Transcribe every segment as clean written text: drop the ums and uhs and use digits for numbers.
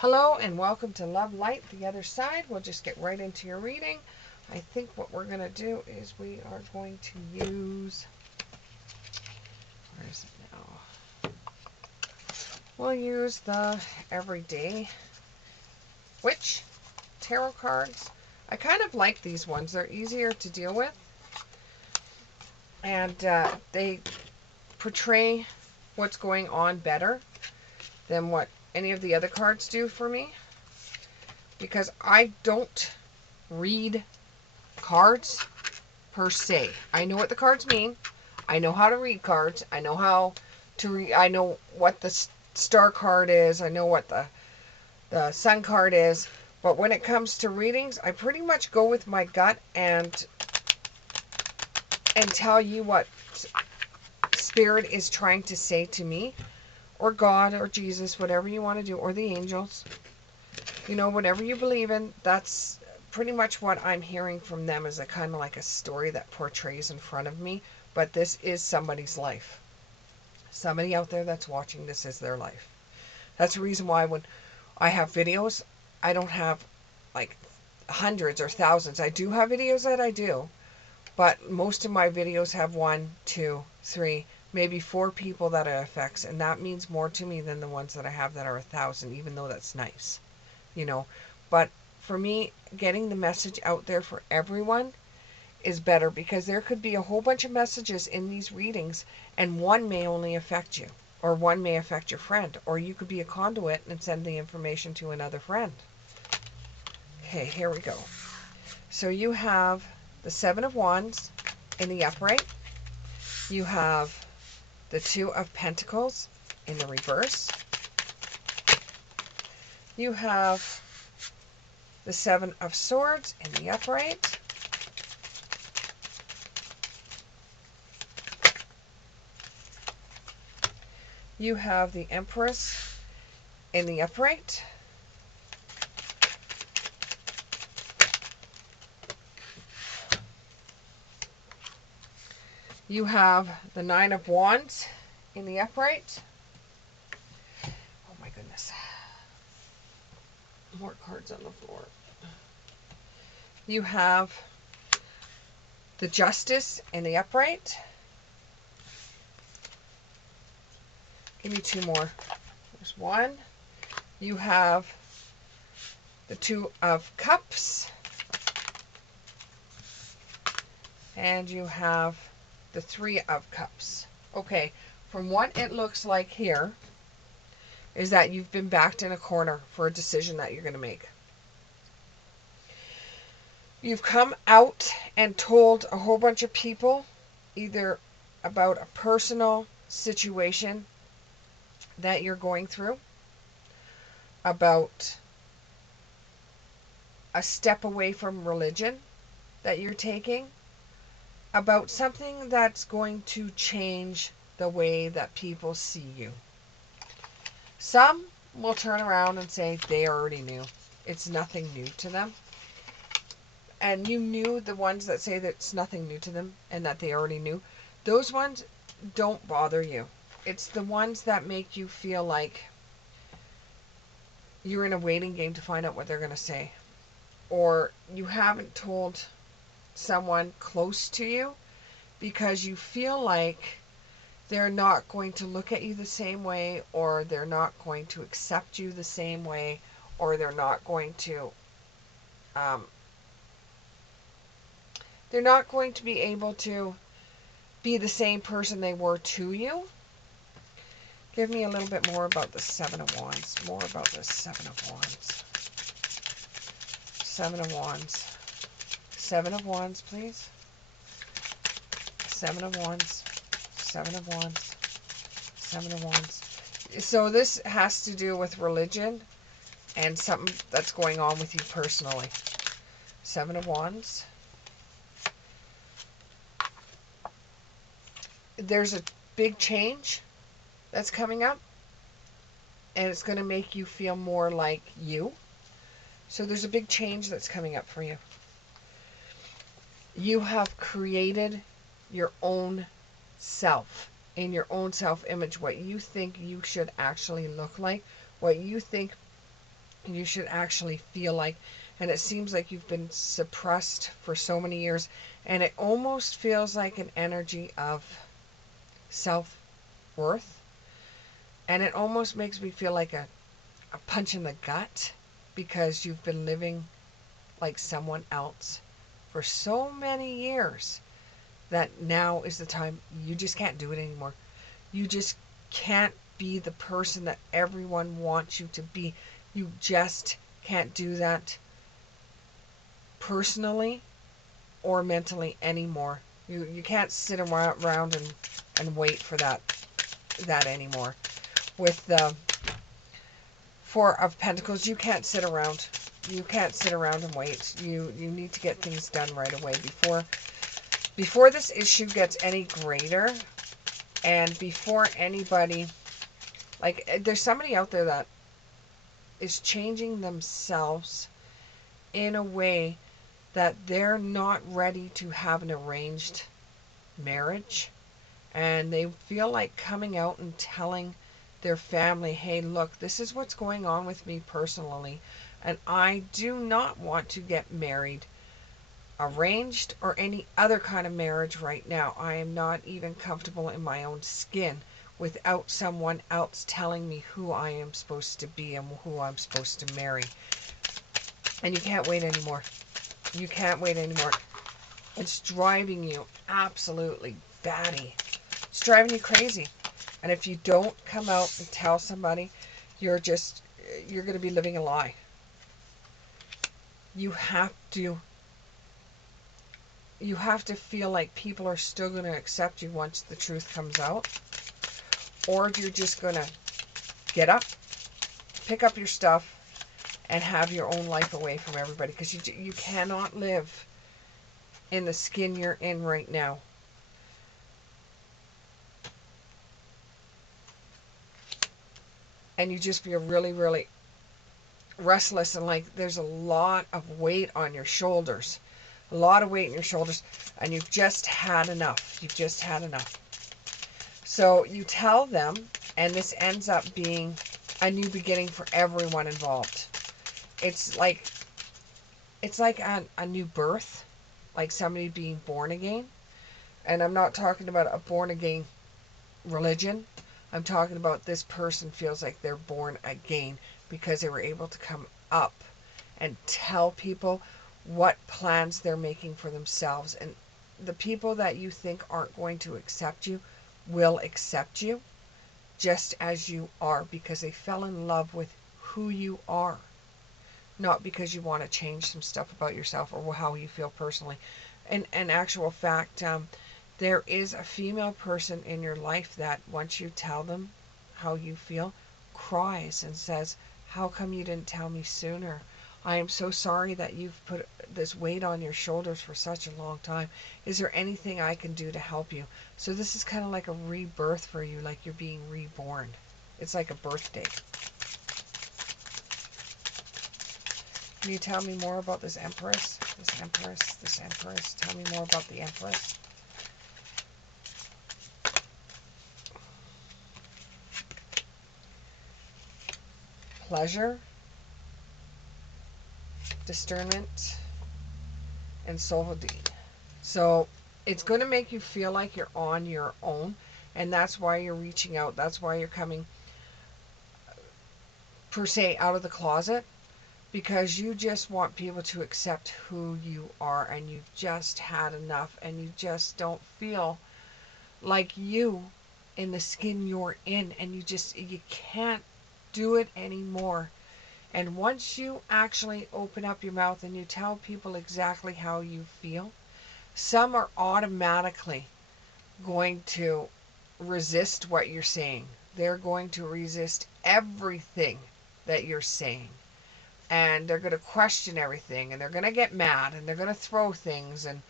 Hello and welcome to Love Light, the other side. We'll just get right into your reading. I think what we're going to do is we are going to use, where is it now? We'll use the Everyday Witch tarot cards. I kind of like these ones. They're easier to deal with. And they portray what's going on better than what any of the other cards do for me. Because I don't read cards per se. I know what the cards mean. I know how to read cards. I know how to read. I know what the star card is. I know what the sun card is. But when it comes to readings, I pretty much go with my gut and tell you what Spirit is trying to say to me, or God, or Jesus, whatever you want to do, or the angels. You know, whatever you believe in, that's pretty much what I'm hearing from them, is a kind of like a story that portrays in front of me. But this is somebody's life. Somebody out there that's watching this is their life. That's the reason why when I have videos, I don't have like hundreds or thousands. I do have videos that I do, but most of my videos have 1, 2, 3, maybe 4 people that it affects, and that means more to me than the ones that I have that are 1,000, even though that's nice, you know. But for me, getting the message out there for everyone is better, because there could be a whole bunch of messages in these readings, and one may only affect you, or one may affect your friend, or you could be a conduit and send the information to another friend. Okay, here we go. So you have the 7 of Wands in the upright. You have the 2 of Pentacles in the reverse. You have the 7 of Swords in the upright. You have the Empress in the upright. You have the 9 of Wands in the upright. Oh my goodness. More cards on the floor. You have the Justice in the upright. Give me 2 more. There's 1. You have the 2 of Cups. And you have the 3 of Cups. Okay, from what it looks like here is that you've been backed in a corner for a decision that you're going to make. You've come out and told a whole bunch of people either about a personal situation that you're going through, about a step away from religion that you're taking, about something that's going to change the way that people see you. Some will turn around and say they already knew. It's nothing new to them. And you knew the ones that say that it's nothing new to them and that they already knew. Those ones don't bother you. It's the ones that make you feel like you're in a waiting game to find out what they're going to say. Or you haven't told someone close to you because you feel like they're not going to look at you the same way, or they're not going to accept you the same way, or they're not going to be able to be the same person they were to you. Give me a little bit more about the 7 of Wands. More about the 7 of Wands. 7 of Wands. 7 of Wands, please. 7 of Wands. 7 of Wands. 7 of Wands. So this has to do with religion and something that's going on with you personally. 7 of Wands. There's a big change that's coming up, and it's going to make you feel more like you. So there's a big change that's coming up for you. You have created your own self, in your own self-image, what you think you should actually look like, what you think You should actually feel like, and it seems like you've been suppressed for so many years, and it almost feels like an energy of self-worth, and it almost makes me feel like a punch in the gut, because you've been living like someone else for so many years that now is the time. You just can't do it anymore. You just can't be the person that everyone wants you to be. You just can't do that personally or mentally anymore. You can't sit around and wait for that anymore. With the Four of Pentacles, you can't sit around. You can't sit around and wait. You need to get things done right away before this issue gets any greater, and before anybody, like, there's somebody out there that is changing themselves in a way that they're not ready to have an arranged marriage, and they feel like coming out and telling their family, hey, look, this is what's going on with me personally, and I do not want to get married, arranged, or any other kind of marriage right now. I am not even comfortable in my own skin without someone else telling me who I am supposed to be and who I'm supposed to marry. And you can't wait anymore. You can't wait anymore. It's driving you absolutely batty. It's driving you crazy. And if you don't come out and tell somebody, you're going to be living a lie. You have to feel like people are still going to accept you once the truth comes out, or you're just going to get up, pick up your stuff, and have your own life away from everybody, because you cannot live in the skin you're in right now. And you just feel really, really restless, and like there's a lot of weight on your shoulders. A lot of weight in your shoulders, and you've just had enough. You've just had enough. So you tell them, and this ends up being a new beginning for everyone involved. It's like a new birth, like somebody being born again. And I'm not talking about a born again religion. I'm talking about this person feels like they're born again because they were able to come up and tell people what plans they're making for themselves. And the people that you think aren't going to accept you will accept you just as you are, because they fell in love with who you are, not because you want to change some stuff about yourself or how you feel personally. And in actual fact, there is a female person in your life that once you tell them how you feel, cries and says, how come you didn't tell me sooner? I am so sorry that you've put this weight on your shoulders for such a long time. Is there anything I can do to help you? So this is kind of like a rebirth for you, like you're being reborn. It's like a birthday. Can you tell me more about this Empress? This Empress, this Empress. Tell me more about the Empress. Pleasure, discernment, and sovereignty. So it's going to make you feel like you're on your own, and that's why you're reaching out. That's why you're coming, per se, out of the closet, because you just want people to accept who you are, and you've just had enough, and you just don't feel like you in the skin you're in, and you can't do it anymore. And once you actually open up your mouth and you tell people exactly how you feel, some are automatically going to resist what you're saying. They're going to resist everything that you're saying. And they're going to question everything, and they're going to get mad, and they're going to throw things. And,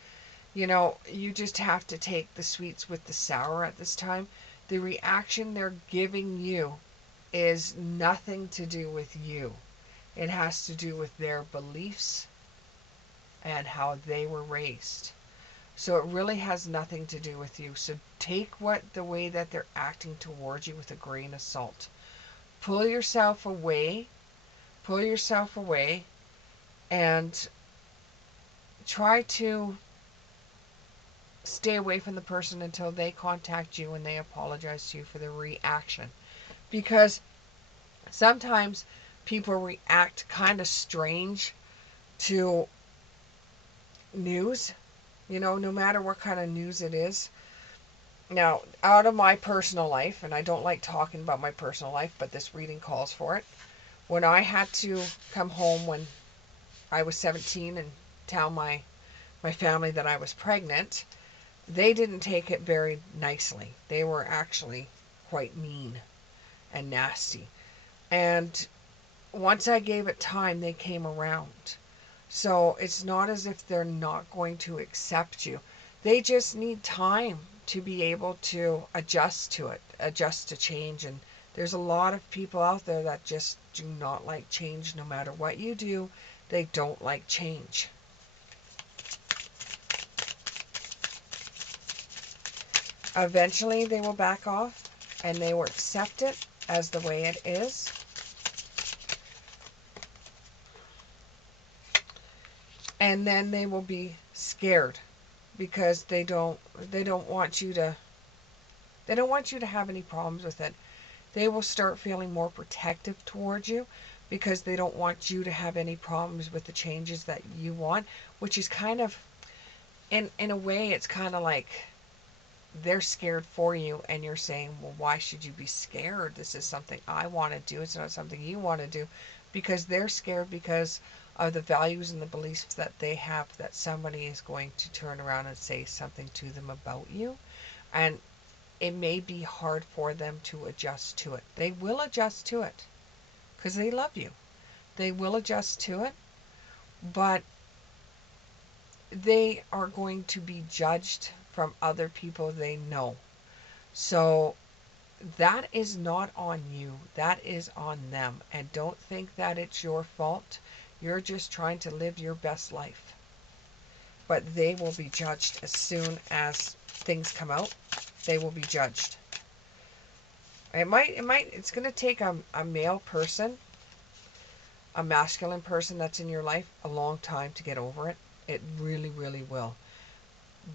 you just have to take the sweets with the sour at this time. The reaction they're giving you is nothing to do with you. It has to do with their beliefs and how they were raised. So it really has nothing to do with you. So take the way that they're acting towards you with a grain of salt. Pull yourself away. pull yourself away and try to stay away from the person until they contact you and they apologize to you for their reaction. Because sometimes people react kind of strange to news, no matter what kind of news it is. Now, out of my personal life, and I don't like talking about my personal life, but this reading calls for it. When I had to come home when I was 17 and tell my family that I was pregnant, they didn't take it very nicely. They were actually quite mean and nasty. And once I gave it time, they came around. So it's not as if they're not going to accept you. They just need time to be able to adjust to it, adjust to change. And there's a lot of people out there that just do not like change. No matter what you do, they don't like change. Eventually they will back off and they will accept it as the way it is. And then they will be scared because they don't want you to have any problems with it. They will start feeling more protective towards you because they don't want you to have any problems with the changes that you want, which is kind of, in a way, it's kind of like they're scared for you and you're saying, well, why should you be scared? This is something I want to do. It's not something you want to do. Because they're scared because of the values and the beliefs that they have, that somebody is going to turn around and say something to them about you. And it may be hard for them to adjust to it. They will adjust to it because they love you. They will adjust to it, but they are going to be judged from other people they know. So that is not on you. That is on them. And don't think that it's your fault. You're just trying to live your best life. But they will be judged as soon as things come out. They will be judged. It's going to take a male person, a masculine person that's in your life, a long time to get over it. It really, really will.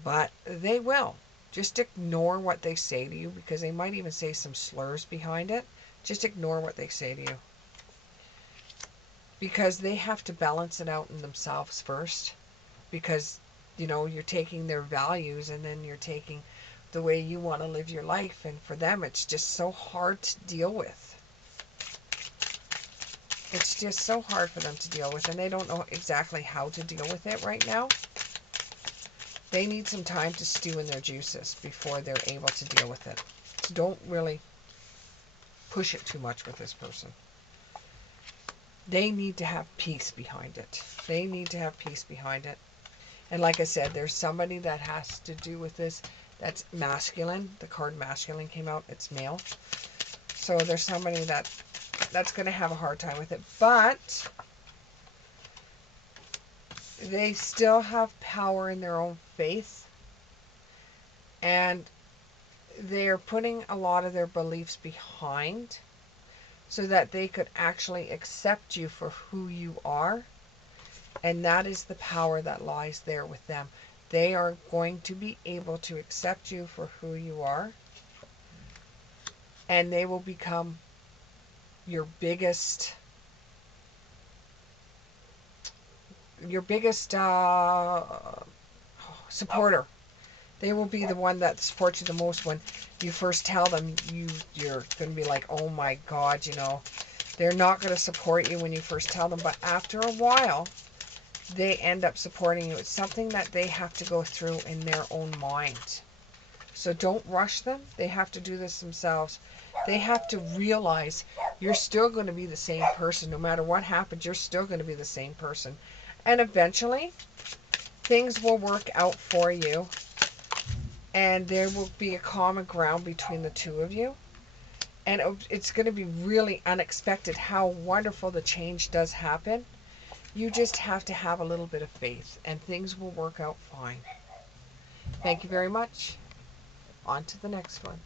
But they will. Just ignore what they say to you, because they might even say some slurs behind it. Just ignore what they say to you. Because they have to balance it out in themselves first. Because, you're taking their values and then you're taking the way you want to live your life. And for them, it's just so hard to deal with. It's just so hard for them to deal with. And they don't know exactly how to deal with it right now. They need some time to stew in their juices before they're able to deal with it. Don't really push it too much with this person. They need to have peace behind it. They need to have peace behind it. And like I said, there's somebody that has to do with this that's masculine. The card masculine came out. It's male. So there's somebody that's going to have a hard time with it. But they still have power in their own faith. And they're putting a lot of their beliefs behind so that they could actually accept you for who you are. And that is the power that lies there with them. They are going to be able to accept you for who you are. And they will become your biggest supporter. They will be the one that supports you the most. When you first tell them, you're going to be like, oh my God, they're not going to support you when you first tell them. But after a while, they end up supporting you. It's something that they have to go through in their own mind. So don't rush them. They have to do this themselves. They have to realize you're still going to be the same person. No matter what happens, you're still going to be the same person. And eventually, things will work out for you. And there will be a common ground between the two of you. And it's going to be really unexpected how wonderful the change does happen. You just have to have a little bit of faith, and things will work out fine. Thank you very much. On to the next one.